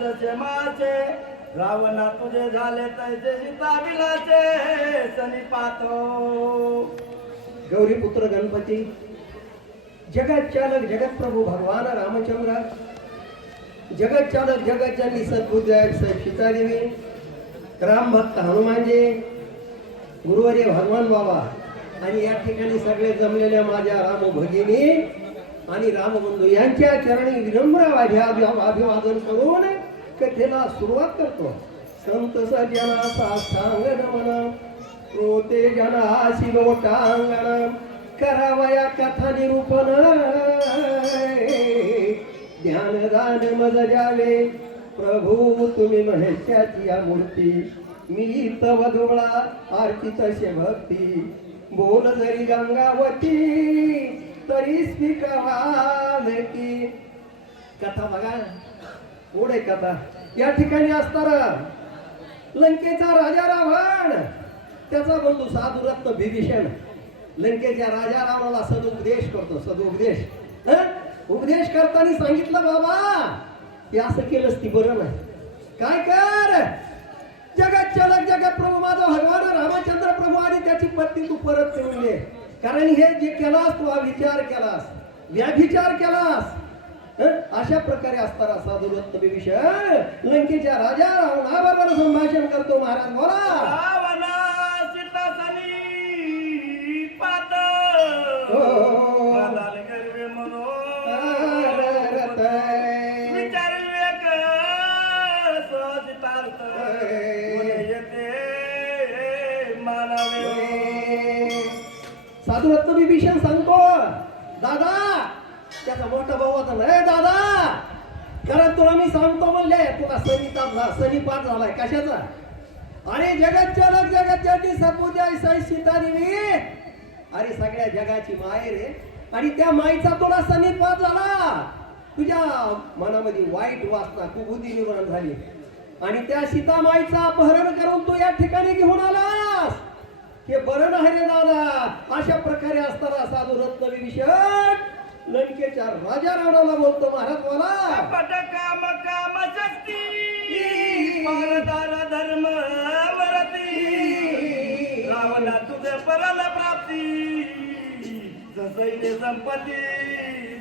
जसे माचे रावणा तुझे झाले तैसे सीता विलाचे सनी पातो. गौरी पुत्र गणपती जगत चालक जगत प्रभू भगवान रामचंद्र जगत चालक जगत जननी सद्बुद्ध सीतादेवी राम भक्त हनुमानजी गुरुवर्य भगवान बाबा आणि या ठिकाणी सगळे जमलेल्या माझ्या राम भगिनी आणि रामबंधू यांच्या चरणी विनम्र अभि- अभिवादन करून कथेला सुरुवात करतो. संत सजना साष्टांग नमन श्रोते जनाशी लोटांगण करावया कथा निरूपण. ज्ञान दान मज जावे प्रभू तुम्ही महेशाची या मूर्ती. मी तव दुबळा आरती तसे भक्ती बोल जरी गंगावती तरी स्वीकाराल की कथा बघा. ओढ एखादा या ठिकाणी असताना लंकेचा राजा रावण. त्याचा बंधू साधुरत्न विभीषण. लंकेच्या राजा रावणाला सदुपदेश करतो सदुपदेश. उपदेश करताना सांगितलं बाबा हे असं केलंस ती बरं नाही काय कर? जगत चलक जगत प्रभू माझा भगवान रामचंद्र प्रभू आणि त्याची पत्नी तू परत करून दे कारण हे जे केलास तू हा विचार केलास. व्याभिचार केलास. अशा प्रकारे असताना साधू रत्न विभीषण लंकेच्या राजा रावणाबरोबर संभाषण करतो महाराज बोला. हो. बदल गर्वे म्हणून. अरे विचार विवेक सहजितार्थ गुण येते? मानावे. साधू रत्न विभीषण सांगतो. मोठा ए दादा! कारण तुला मी सांगतो म्हणले तुला सनिताप झाला सनिपात झालाय. कशाचा? अरे जगत चालक जगत जाती सपूजा सई सीता देवी. अरे सगळ्या जगाची माय रे. आणि त्या माईचा तुला सनिपात झाला. तुझ्या मनामध्ये वाईट वासना कुबुद्धी निर्माण झाली. आणि त्या सीता माईचं अपहरण करून तू या ठिकाणी घेऊन आलास. हे बरं नाही रे दादा. अशा प्रकारे असताना साधू रत्न विभीषण लंकेच्या राजा रावणाला बोलतो महाराज बोला कपट काम काम शक्ती. पारदार धर्म वरती. रावणा तुझे परल प्राप्ती. संपत्ती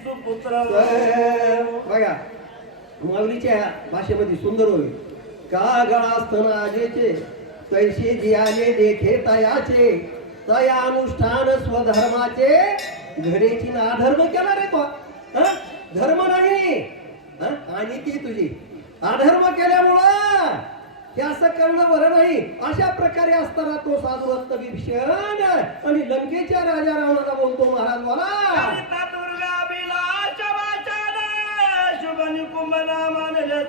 सुपुत्र बघा माऊलीच्या भाषेमध्ये सुंदर होईल. का गळास्तन आजेचे तैसे जी आले देखे तयाचे. तया अनुष्ठान स्वधर्माचे घडेची ना अधर्म केला रे तो. धर्म नाही. आणि ती तुझी. अधर्म केल्यामुळं हे असं करणं बरं नाही. अशा प्रकारे असताना तो साधू रत्न विभीषण आणि लंकेच्या राजा रावणाला बोलतो महाराज मला दुर्गा बिलाच शुभ निकुंभ नामानले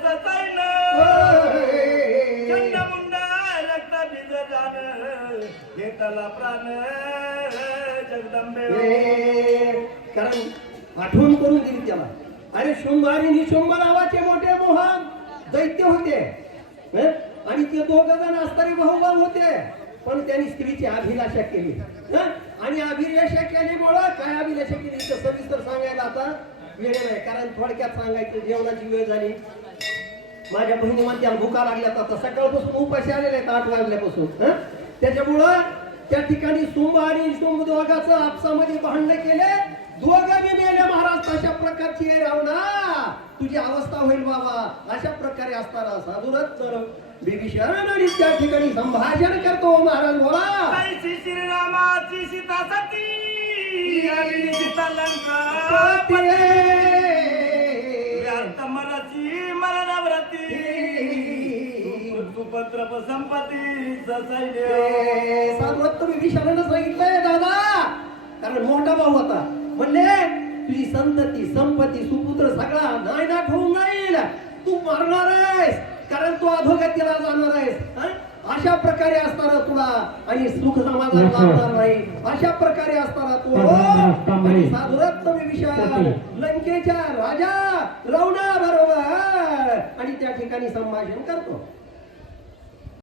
घेतला प्राण जगदंबे कारण आठवण करून दिली त्याला. अरे शुंभ ही निशुंभ नावाचे मोठे मोहन दैत्य होते. आणि ते दोघ जण असताना बहुभाव होते. पण त्यांनी स्त्रीची अभिलाषा केली. आणि अभिलाषा केल्यामुळं काय अभिलाषा केली तर सविस्तर सांगायला आता वेळ नाही. कारण थोडक्यात सांगायचं जेवणाची वेळ झाली. माझ्या बहिणी म्हणत्या भुका लागल्यात आता सकाळपासून उपाशी आलेले आहेत आठ वाजल्यापासून. त्याच्यामुळं त्या ठिकाणी सुंभ आणि दोघाचं आपसामध्ये भांडण केले. दोघं बी मेले महाराज तशा प्रकारची आहे रावणा. तुझी अवस्था होईल बाबा. अशा प्रकारे असताना साधुरच तर बिभीषण आणि त्या ठिकाणी संभाषण करतो महाराज बोला. श्रीरामाची सीता सीता. लंका सुपत्र संपत्ती ससैन्य साधुरत्व विभीषणानं सांगितलंय दादा. कारण मोठा भाऊ होता. म्हणले तुझी संतती संपत्ती सुपुत्र सगळा नायनाट होऊन जाईल. तू मरणार आहेस कारण तू अधोगतीला जाणार आहेस. हं? अशा प्रकारे असताना तुला. आणि सुख समाधान लाभणार नाही. अशा प्रकारे असताना तू आणि साधुरत्व विभीषण लंकेच्या राजा रावणा बरोबर आणि त्या ठिकाणी संभाषण करतो.